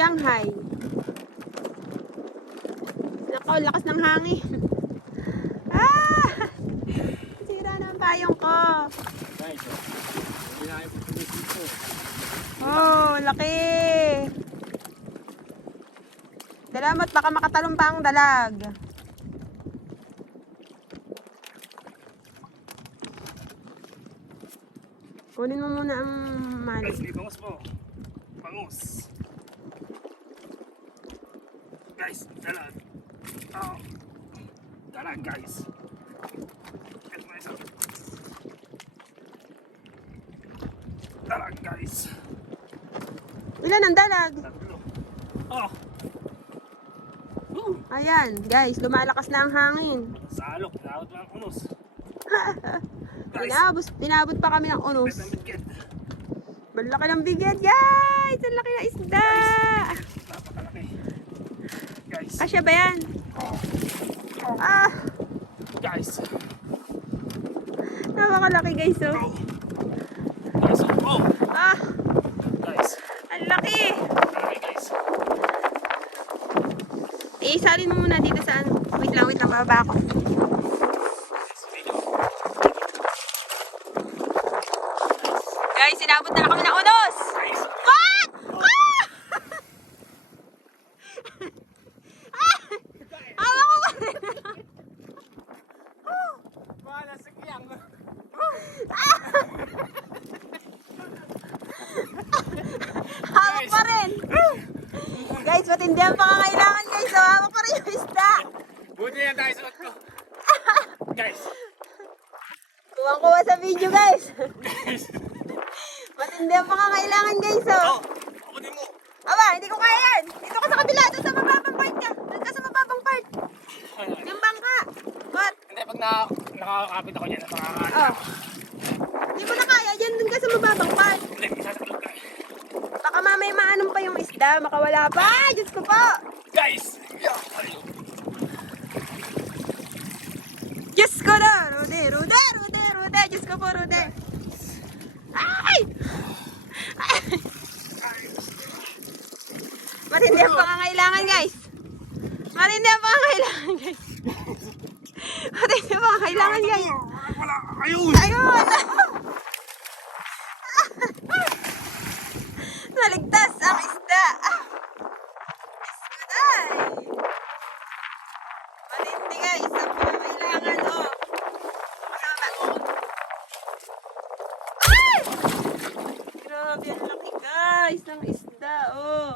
Shanghai. Nako, lakas ng hangin. Ah! Sira na ang payong ko. Oh, laki. Salamat, baka makatalong pa ang dalag. Kunin mo muna ang mali. Guys, bangus mo. Bangus. Guys, dalag. Oh. Dalag, guys. Guys, mo isa. Dalag, guys. Ilan ang dalag? Tatlo. Oh. Ayan, guys, lumalakas na ang hangin. Salok, dapat mga unos. Guys, Tinabot pa kami ng unos. best ang bigyan. Malaki ng bigat, guys! Ang laki na isda! Napakalaki. Guys. Kasya ba yan? Ah! Guys. Napakalaki, guys, oh. Guys, oh. Ah! Guys. Ang laki! Okay, guys. Isalin mo muna dito sa ano. Wait lang, bababa ako. Guys, sinabot na kami ng unos! Guys. What? Ah! Hawa ko pa rin! Wala sa kiyang. Hawak pa rin! Guys, matindi ang pangangailangan, guys. So, hawak pa rin yung isda. Buti yan tayo suot ko. Guys. Kuwang-kuwa sa video, guys. Guys. Matindi ang pangangailangan, guys. So, Oh. Kunin mo. aba, hindi ko kaya yan. Dito ka sa kabila, doon sa mababang part ka. Doon ka sa mababang part. Yung bangka. What? Hindi, pag nakakapit ako dyan, nakakapit. Oh. Hindi mo na kaya, dyan doon ka sa mababang part. Hindi, isasaklog ka. Baka mamaya maanong pa yung isda, makawala pa. Ay, Diyos ko po. Guys! Diyos ko na. Rude. Diyos ko po, Rude. Ay! Ay! Matindi ang pangangailangan, guys. Matindi ang pangangailangan, guys. Matindi ang pangangailangan, guys. Wala! Ayun! Ayun! Naligtas ang isda. Iskuday! Matindi, guys. Ang pangangailangan, oh. Ay! Grabe, ang laki, guys, ng isda, oh.